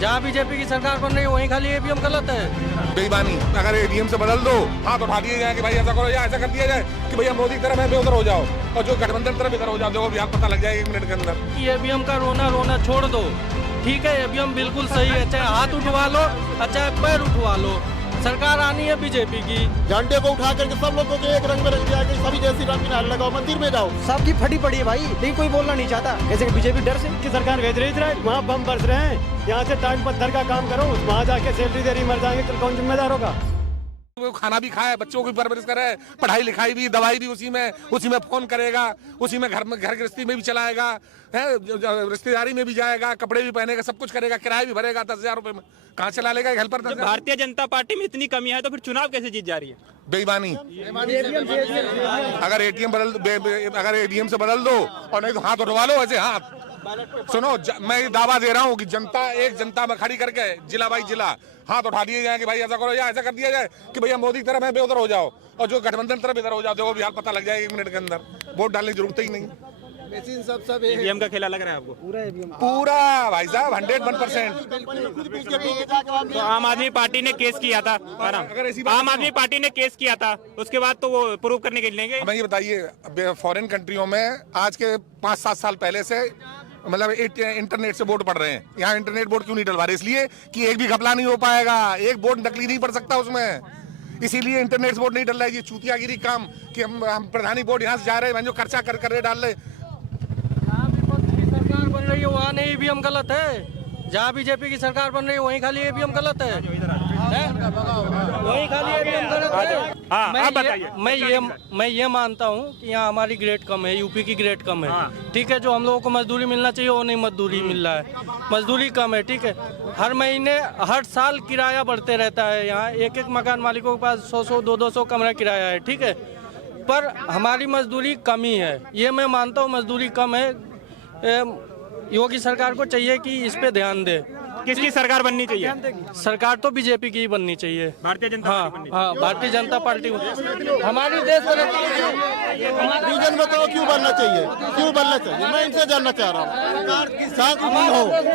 जहाँ बीजेपी की सरकार बन रही है वहीं खाली ईवीएम गलत है। बेईमानी, अगर ईवीएम से बदल दो, हाथ उठा दिए जाए कि भाई ऐसा करो या ऐसा कर दिया जाए कि भैया मोदी की तरफ है उधर हो जाओ, और जो गठबंधन तरफ इधर हो जाओ, देखो यहाँ पता लग जाएगा 1 मिनट के अंदर। ईवीएम का रोना छोड़ दो, ठीक है, ईवीएम बिल्कुल सही है, चाहे हाथ उठवा लो चाहे पैर उठवा लो, सरकार आनी है बीजेपी की। झंडे को उठा करके सब लोगों को एक रंग में रंग दिया कि सभी जय श्री राम की नारे लगाओ, मंदिर में जाओ। सबकी फटी पड़ी है भाई, लेकिन कोई बोलना नहीं चाहता। जैसे बीजेपी डर से की सरकार भेज रही है, वहाँ बम बरस रहे हैं, यहाँ से टाइम पत्थर का काम करो, वहाँ जाके सैलरी दे रही मर जाएंगे, कल कौन जिम्मेदार होगा। वो खाना भी खाए, बच्चों की परवरिश करे, पढ़ाई लिखाई भी, दवाई भी उसी में फोन करेगा, उसी में घर गृहस्थी में भी चलाएगा, रिश्तेदारी में भी जाएगा, कपड़े भी पहनेगा, सब कुछ करेगा, किराया भी भरेगा 10,000 रुपए में, कहाँ चला लेगा हेल्पर? भारतीय जनता पार्टी में इतनी कमी है तो फिर चुनाव कैसे जीत जा रही है? बेईमानी, अगर ईवीएम से बदल दो और नहीं तो हाथ उठवा लो, ऐसे हाथ। सुनो, मैं दावा दे रहा हूँ कि जनता में खड़ी करके जिला बाई जिला हाथ उठा दिए जाए कि भाई ऐसा करो या ऐसा कर दिया जाए कि भैया मोदी की तरफ है उधर हो जाओ, और जो गठबंधन तरफ इधर हो जाओ, देखो बिहार पता लग जाएगा 1 मिनट के अंदर। वोट डालने की जरूरत ही नहीं। ईवीएम का खेला लग रहा है आपको? पूरा भाई साहब 101%। तो आम आदमी पार्टी ने केस किया था, आम आदमी पार्टी ने केस किया था, उसके बाद तो वो प्रूव करने के लिए लेंगे। हमें ये बताइए, फॉरेन कंट्रियों में आज के 5-7 साल पहले से मतलब इंटरनेट से वोट पड़ रहे हैं, यहाँ इंटरनेट वोट क्यों नहीं डलवा रहे? इसलिए कि एक भी घपला नहीं हो पाएगा, एक वोट नकली नहीं पड़ सकता उसमें, इसीलिए इंटरनेट से वोट नहीं डल रहा है। ये चूतियागिरी काम कि हम प्रधानी वोट यहाँ से जा रहे हैं, जो खर्चा कर डाल रहे। सरकार बन रही है वहाँ नहीं ईवीएम गलत है, जहाँ बीजेपी की सरकार बन रही है वहीं खाली ईवीएम गलत है, वहीं खाली ईवीएम गलत है। मैं ये मानता हूँ कि यहाँ हमारी ग्रेड कम है, यूपी की ग्रेड कम है, ठीक है, जो हम लोगों को मजदूरी मिलना चाहिए वो नहीं मजदूरी मिल रहा है, मजदूरी कम है, ठीक है, हर महीने हर साल किराया बढ़ते रहता है, यहाँ एक मकान मालिकों के पास 100-100 200 कमरा किराया है, ठीक है, पर हमारी मजदूरी कमी है, ये मैं मानता हूँ मजदूरी कम है। योगी सरकार को चाहिए कि इस पे ध्यान दे। किसकी सरकार बननी चाहिए? सरकार तो बीजेपी की ही बननी चाहिए, भारतीय जनता पार्टी। हाँ, भारतीय जनता पार्टी हमारी देश में। रीजन बताओ क्यों बनना चाहिए, क्यों बनना चाहिए, मैं इनसे जानना चाह रहा हूँ।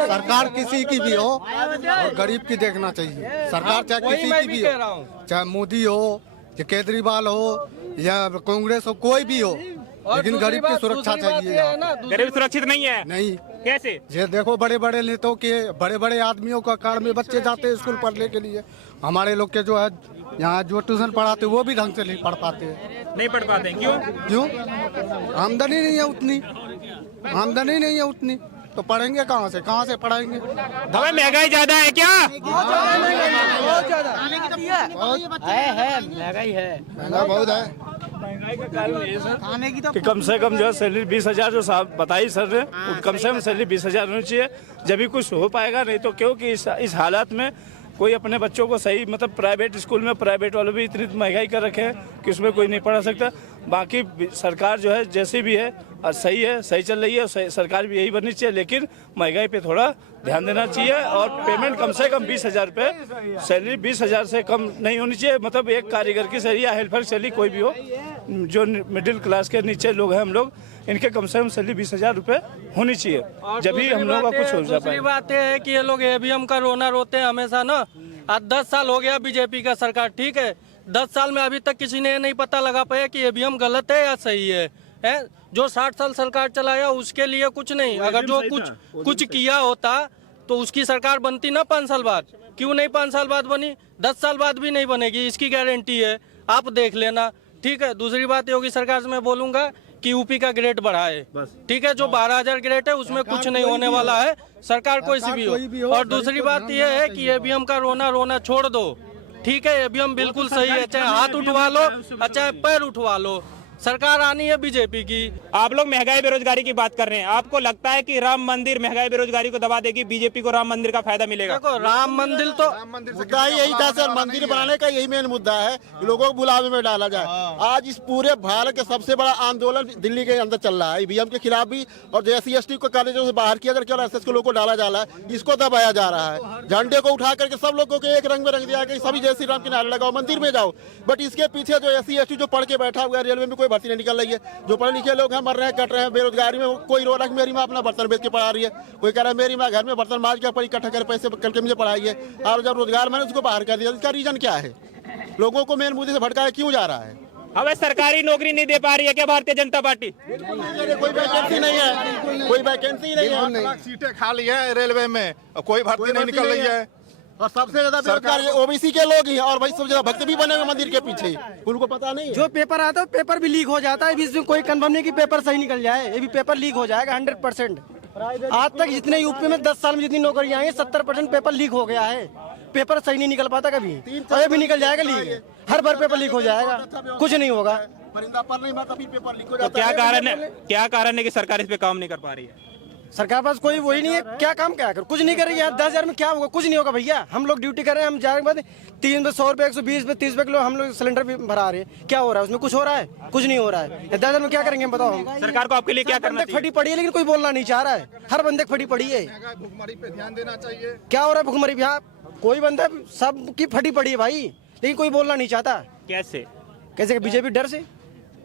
सरकार किसी की भी हो और गरीब की देखना चाहिए। सरकार चाहे किसी की भी हो, चाहे मोदी हो या केजरीवाल हो या कांग्रेस हो, कोई भी हो, लेकिन गरीब की सुरक्षा चाहिए। गरीब सुरक्षित नहीं है? नहीं। कैसे? ये देखो, बड़े बड़े नेताओं के, बड़े बड़े आदमियों का कार में बच्चे जाते हैं स्कूल पढ़ने के लिए, हमारे लोग के जो है यहाँ जो ट्यूशन पढ़ाते वो भी ढंग से नहीं पढ़ पाते। नहीं पढ़ पाते क्यों? आमदनी नहीं है उतनी, तो पढ़ेंगे कहाँ से पढ़ाएंगे? महंगाई ज्यादा है क्या? बहुत ज्यादा है, महंगाई है, महंगा बहुत है। महंगाई का कारण ये सर कि कम से कम जो है सैलरी 20,000 जो साहब बताई सर ने, कम से कम सैलरी 20,000 होनी चाहिए, जब भी कुछ हो पाएगा, नहीं तो क्योंकि इस हालात में कोई अपने बच्चों को सही मतलब प्राइवेट स्कूल में प्राइवेट वालों भी इतनी महंगाई कर रखे हैं कि उसमें कोई नहीं पढ़ा सकता। बाकी सरकार जो है जैसी भी है और सही है, सही चल रही है, सरकार भी यही बननी चाहिए, लेकिन महंगाई पे थोड़ा ध्यान देना चाहिए और पेमेंट कम से कम 20,000 रुपये, सैलरी 20,000 से कम नहीं होनी चाहिए। मतलब एक कारीगर की सैलरी या हेल्पर सैलरी कोई भी हो, जो मिडिल क्लास के नीचे लोग हैं हम लोग, इनके कम से कम सैलरी 20,000 रुपये होनी चाहिए, जब भी हम लोगों का कुछ हो जाए। दूसरी बात है कि ये लोग ईवीएम का रोना रोते हैं हमेशा ना। आज 10 साल हो गया बीजेपी का सरकार, ठीक है, 10 साल में अभी तक किसी ने नहीं पता लगा पाया कि ईवीएम गलत है या सही है? जो 60 साल सरकार चलाया उसके लिए कुछ नहीं, अगर जो कुछ किया होता तो उसकी सरकार बनती ना 5 साल बाद। क्यों नहीं 5 साल बाद बनी? 10 साल बाद भी नहीं बनेगी, इसकी गारंटी है, आप देख लेना, ठीक है। दूसरी बात योगी सरकार से मैं बोलूंगा कि यूपी का ग्रेड बढ़ाए, ठीक है, जो 12,000 ग्रेड है उसमें कुछ नहीं होने वाला है, सरकार कोई सी भी हो। और दूसरी बात यह है कि ईवीएम का रोना छोड़ दो, ठीक है, ईवीएम बिल्कुल सही है, चाहे हाथ उठवा लो चाहे पैर उठवा लो, सरकार आनी है बीजेपी की। आप लोग महंगाई बेरोजगारी की बात कर रहे हैं, आपको लगता है कि राम मंदिर महंगाई बेरोजगारी को दबा देगी, बीजेपी को राम मंदिर का फायदा मिलेगा? देखो, राम मंदिर तो मुद्दा यही था सर, मंदिर बनाने का यही मेन मुद्दा है, लोगों को बुलावे में डाला जाए। आज इस पूरे भारत के सबसे बड़ा आंदोलन दिल्ली के अंदर चल रहा है ईवीएम के खिलाफ भी, और SC/ST को कॉलेजों से बाहर किया करके SS के लोगों को डाला जा रहा है, इसको दबाया जा रहा है। झंडे को उठा करके सब लोगों को एक रंग में रंग दिया कि सभी जय श्री राम के नारे लगाओ, मंदिर में जाओ, बट इसके पीछे जो SC/ST जो पढ़ के बैठा हुआ है, रेलवे में कोई भर्ती नहीं निकल रही है। जो पढ़े लिखे लोग हैं मर रहे हैं, कट रहे हैं बेरोजगारी में। कोई रो रहा है कि मेरी माँ अपना बर्तन बेच के पढ़ा रही है, कोई कह रहा है मेरी माँ घर में बर्तन मार के पड़ी इकट्ठा कर पैसे करके मुझे पढ़ाई है। और जब रोजगार मैंने उसको बाहर कर दिया, इसका रीजन क्या है? लोगों को मेन मुद्दे से भटकाया क्यों जा रहा है? हमें सरकारी नौकरी नहीं दे पा रही है क्या भारतीय जनता पार्टी? कोई वैकेंसी नहीं है, कोई वैकेंसी नहीं है। सीटें खाली है रेलवे में, कोई भर्ती नहीं निकल रही है। और सबसे ज्यादा बेरोजगार ओबीसी के लोग ही हैं, और भाई सबसे ज्यादा भक्त भी बने हुए मंदिर के पीछे, उनको पता नहीं। जो पेपर आता है पेपर भी लीक हो जाता है, इसमें कोई कंफर्म नहीं कि पेपर सही निकल जाए। ये भी पेपर लीक हो जाएगा 100%। आज तक जितने यूपी में 10 साल में जितनी नौकरियां आई 70% पेपर लीक हो गया है। पेपर सही नहीं निकल पाता कभी, और ये भी निकल जाएगा लीक। हर बार पेपर लीक हो जाएगा, कुछ नहीं होगा। परिंदा पर नहीं तभी पेपर लीक हो तो जाता है। क्या कारण है कि सरकार इस पे काम नहीं कर पा रही है? सरकार पास कोई वही नहीं है, क्या काम क्या कर, कुछ नहीं कर रही है। 10,000 में क्या होगा? कुछ नहीं होगा भैया। हम लोग ड्यूटी कर रहे हैं, हम जाने के बाद 3 पे 100 रुपये 120 पे 30 रुपये किलो हम लोग सिलेंडर भी भरा रहे हैं। क्या हो रहा है उसमें? कुछ हो रहा है? कुछ नहीं हो रहा है। 10,000 में क्या करेंगे हम, बताओ हम? सरकार को आपके लिए क्या करना चाहिए? फटी पड़ी है लेकिन कोई बोलना नहीं चाह रहा है। हर बंदे फटी पड़ी है। भुखमरी पे ध्यान देना चाहिए। क्या हो रहा है भुखमरी? भैया कोई बंदा सबकी फटी पड़ी है भाई, लेकिन कोई बोलना नहीं चाहता। कैसे कैसे? बीजेपी डर से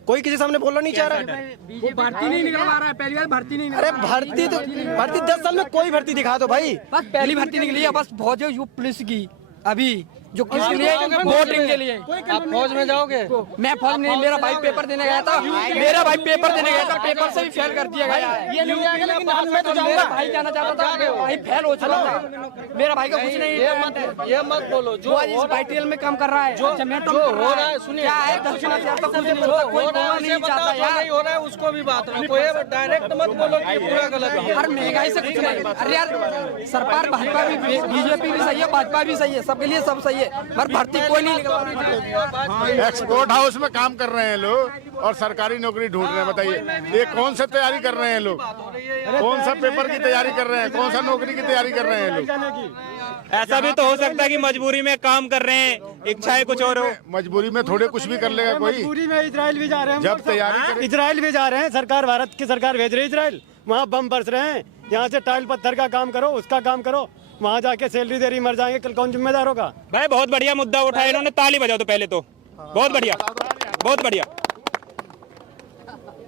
कोई किसी सामने बोलना नहीं चाह रहा है। वो भर्ती नहीं निकलवा रहा है, पहली बार भर्ती नहीं। अरे भर्ती 10 साल में कोई भर्ती दिखा दो भाई। बस पहली भर्ती निकली है, बस फौज पुलिस की अभी जो किसके लिए? वोटिंग के लिए। आप फौज में जाओगे? मैं फौज नहीं, मेरा भाई पेपर देने गया था, मेरा भाई पेपर देने गया था, पेपर से भी फेल कर दिया गया है। ये नहीं आएगा, लेकिन मैं तो मेरा जाऊंगा। भाई जाना चाहता था, भाई फेल हो चुका था। मेरा भाई का कुछ नहीं। ये मत बोलो। जो इस बाईटीएल में काम कर रहा है, जोमेटो में कर रहा है। सुनिए, क्या है दक्षिणा से आपका कुछ नहीं बोलता, कोई बोलना नहीं चाहता यार। नहीं हो रहा है उसको भी बात रखो, ये डायरेक्ट मत बोलो कि पूरा गलत है। हर महंगाई से कुछ नहीं। अरे यार सरकार भाजपा भी, बीजेपी भी सही है, भाजपा भी सही है, सबके लिए सब सही है, पर भर्ती कोई नहीं निकल रहा है। एक्सपोर्ट हाउस में काम कर रहे हैं लोग और सरकारी नौकरी ढूंढ रहे हैं। बताइए ये कौन सा तैयारी कर रहे हैं लोग? कौन सा पेपर की तैयारी कर रहे हैं? कौन सा नौकरी की तैयारी कर रहे हैं लोग? ऐसा भी तो हो सकता है कि मजबूरी में काम कर रहे हैं, इच्छाएं कुछ और हो। मजबूरी में थोड़े कुछ भी कर लेगा कोई। पूरी में इजराइल भी जा रहे हैं, जब तैयारी करें। इजराइल भी जा रहे हैं। सरकार, भारत की सरकार भेज रही है इजराइल, वहाँ बम बरस रहे हैं। यहाँ से टाइल पत्थर का काम करो, उसका काम करो, वहाँ जाके सैलरी दे रही मर जाएंगे, कल कौन जिम्मेदार होगा? भाई बहुत बढ़िया मुद्दा उठाया इन्होंने, ताली बजाओ तो पहले तो। बहुत बढ़िया, बहुत बढ़िया।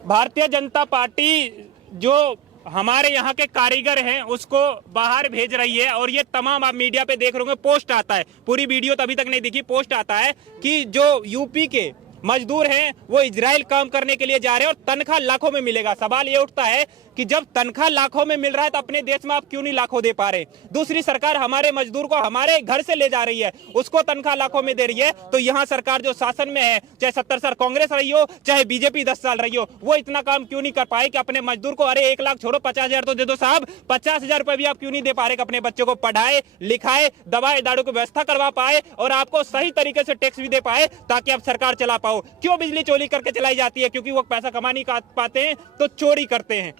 भारतीय जनता पार्टी जो हमारे यहाँ के कारीगर हैं उसको बाहर भेज रही है, और ये तमाम आप मीडिया पे देख रहे होंगे, पोस्ट आता है, पूरी वीडियो तो अभी तक नहीं दिखी, पोस्ट आता है कि जो यूपी के मजदूर हैं वो इजराइल काम करने के लिए जा रहे हैं और तनख्वाह लाखों में मिलेगा। सवाल ये उठता है कि जब तनख्वाह लाखों में मिल रहा है तो अपने देश में आप क्यों नहीं लाखों दे पा रहे? दूसरी सरकार हमारे मजदूर को हमारे घर से ले जा रही है, उसको तनख्वाह लाखों में दे रही है। तो यहाँ सरकार जो शासन में है, चाहे 70 साल कांग्रेस रही हो, चाहे बीजेपी 10 साल रही हो, वो इतना काम क्यों नहीं कर पाए कि अपने मजदूर को, अरे 1 लाख छोड़ो 50,000 तो दे दो साहब, 50,000 रुपए भी आप क्यों नहीं दे पा रहे कि अपने बच्चों को पढ़ाए लिखाए, दवाई दारू की व्यवस्था करवा पाए और आपको सही तरीके से टैक्स भी दे पाए ताकि आप सरकार चला पाओ? क्यों बिजली चोरी करके चलाई जाती है? क्योंकि वो पैसा कमा नहीं पाते हैं तो चोरी करते हैं।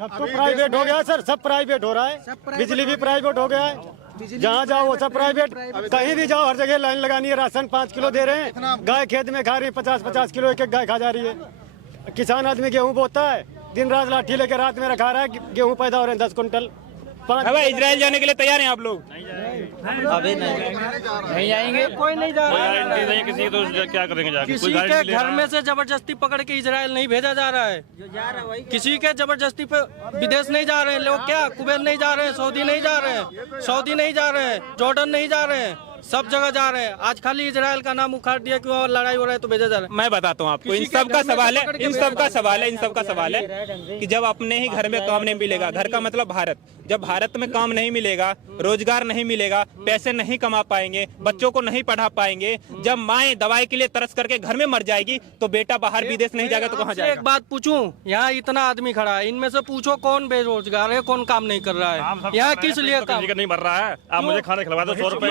सब तो प्राइवेट हो गया सर, सब प्राइवेट हो रहा है। बिजली भी प्राइवेट हो गया है, जहाँ जाओ वो सब प्राइवेट। कहीं भी जाओ हर जगह लाइन लगानी है। राशन 5 किलो दे रहे हैं, गाय खेत में खा रही है, 50-50 किलो एक गाय खा जा रही है। किसान आदमी गेहूँ बोता है, दिन रात लाठी लेकर रात में रखा रहा है, गेहूँ पैदा हो रहे हैं 10 कुंटल। इजराइल जाने के लिए तैयार हैं आप लोग? अभी नहीं आएंगे, कोई नहीं जा रहा है। किसी तो क्या करेंगे जाके? किसी के घर में से जबरदस्ती पकड़ के इजराइल नहीं भेजा जा रहा है। किसी के जबरदस्ती पे विदेश नहीं जा रहे हैं लोग। क्या कुवैत नहीं जा रहे हैं, सऊदी नहीं जा रहे हैं, सऊदी नहीं जा रहे हैं, जॉर्डन नहीं जा रहे हैं, सब जगह जा रहे हैं। आज खाली इजराइल का नाम उखाड़ दिया कि वहाँ लड़ाई हो रहा है तो भेजा जा रहा है। मैं बताता हूँ आपको, इन सब का सवाल है, इन सब का सवाल है कि जब अपने ही घर में काम नहीं मिलेगा, घर का मतलब भारत, जब भारत में काम नहीं मिलेगा, रोजगार नहीं मिलेगा, पैसे नहीं कमा पाएंगे, बच्चों को नहीं पढ़ा पाएंगे, जब माएं दवाई के लिए तरस करके घर में मर जाएगी तो बेटा बाहर विदेश नहीं जाएगा तो कहाँ जाएगा? एक बात पूछूं, यहाँ इतना आदमी खड़ा है, इनमें से पूछो कौन बेरोजगार है, कौन काम नहीं कर रहा है? यहाँ किस लिए काम नहीं मर रहा है? आप मुझे खाना खिलवा दो 100 रुपए।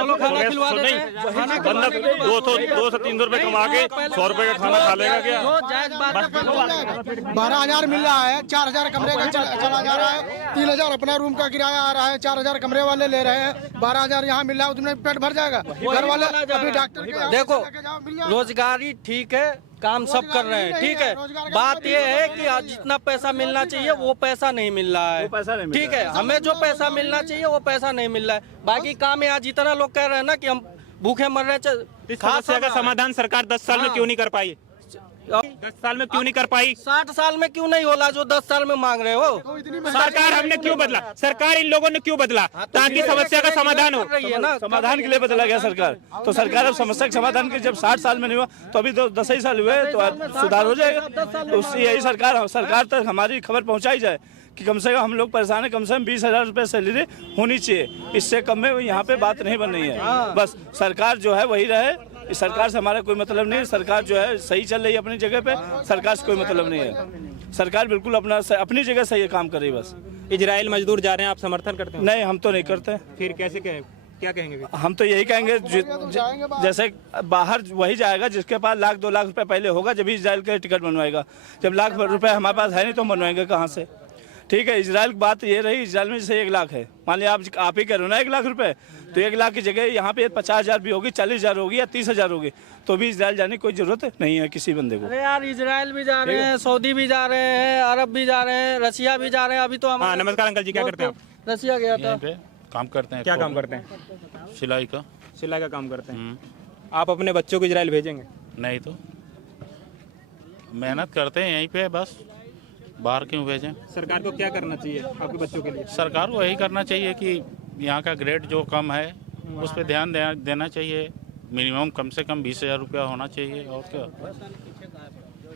चलो खाना खिलवा देते हैं। बंदा 200 से 300 रुपए कमा के 100 रुपए का खाना खा लेगा क्या? 12,000 मिल रहा है, 4,000 कमरे का चला जा रहा है, 3,000 अपना रूम का किराया आ रहा है, 4,000 कमरे वाले ले रहे हैं, 12,000 यहाँ मिल रहा है, उसमें पेट भर जाएगा। घर वाले अभी डॉक्टर देखो, रोजगारी ठीक है, काम सब कर रहे हैं, ठीक है। बात ये है कि आज जितना पैसा मिलना चाहिए वो पैसा नहीं मिल रहा है, ठीक है। हमें जो पैसा मिलना चाहिए वो पैसा नहीं मिल रहा है। बाकी काम है, आज जितना लोग कह रहे हैं ना कि हम भूखे मर रहे हैं। इस समस्या का समाधान सरकार 10 साल में क्यों नहीं कर पाई? 10 साल में क्यों नहीं कर पाई? 60 साल में क्यों नहीं होला जो 10 साल में मांग रहे हो? सरकार हमने क्यों बदला? सरकार इन लोगों ने क्यों बदला? ताकि समस्या का समाधान हो। रही है ना, समाधान के लिए बदला गया सरकार। तो सरकार अब समस्या के समाधान के जब 60 साल में नहीं हुआ तो अभी तो 10 ही साल हुए तो सुधार हो जाएगा। तो उससे यही सरकार तक हमारी खबर पहुंचाई जाए कि कम से कम हम लोग परेशान है, कम से कम 20,000 रुपये सैलरी होनी चाहिए। इससे कम में यहाँ पे बात नहीं बन रही है। बस सरकार जो है वही रहे। इस सरकार से हमारा कोई मतलब नहीं है। सरकार जो है सही चल रही है अपनी जगह पे, सरकार से कोई मतलब नहीं है। सरकार बिल्कुल अपनी जगह सही काम कर रही है। बस इजराइल मजदूर जा रहे हैं, आप समर्थन करते हैं? नहीं, हम तो नहीं करते। फिर कैसे क्या कहेंगे? हम तो यही कहेंगे जैसे बाहर वही जाएगा जिसके पास 1-2 लाख रुपए पहले होगा, जब इजराइल का टिकट बनवाएगा। जब लाख रुपए हमारे पास है नहीं तो बनवाएंगे कहाँ से? ठीक है, इजराइल की बात ये रही, इजराइल में जैसे 1 लाख है, मान लिया आप ही कह रहे हो ना 1 लाख रुपए, तो 1 लाख की जगह यहाँ पे 50,000 भी होगी, 40,000 होगी या 30,000 होगी, तो भी इजराइल जाने की कोई जरूरत नहीं है किसी बंदे को। अरे यार, इजराइल भी जा रहे हैं, सऊदी भी जा रहे हैं, अरब भी जा रहे हैं, रशिया भी जा रहे हैं। अभी तो हम नमस्कार अंकल जी, क्या करते हैं आप? रशिया गया था। काम करते हैं। क्या काम करते हैं? सिलाई का काम करते हैं। आप अपने बच्चों को इजराइल भेजेंगे? नहीं तो मेहनत करते हैं यहीं पे, बस बाहर क्यों भेजें? सरकार को क्या करना चाहिए आपके बच्चों के लिए? सरकार को यही करना चाहिए कि यहाँ का ग्रेड जो कम है उस पर ध्यान देना चाहिए। मिनिमम कम से कम 20,000 रुपया होना चाहिए, और क्या,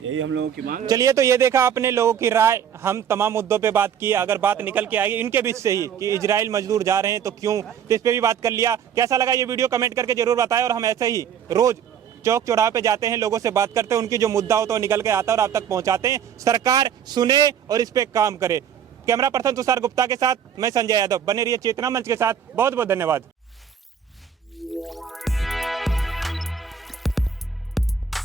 यही हम लोगों की मांग। चलिए, तो ये देखा आपने लोगों की राय। हम तमाम मुद्दों पे बात की। अगर बात निकल के आएगी इनके बीच से ही कि इजराइल मजदूर जा रहे हैं तो क्यों, तो इस पे भी बात कर लिया। कैसा लगा ये वीडियो कमेंट करके जरूर बताएं। और हम ऐसे ही रोज चौक चौराहे पे जाते हैं, लोगों से बात करते हैं, उनकी जो मुद्दा हो तो निकल के आता है और आप तक पहुंचाते हैं। सरकार सुने और इस पे काम करे। कैमरा पर्सन तुषार गुप्ता के साथ मैं संजय यादव। बने रहिए चेतना मंच के साथ। बहुत बहुत धन्यवाद।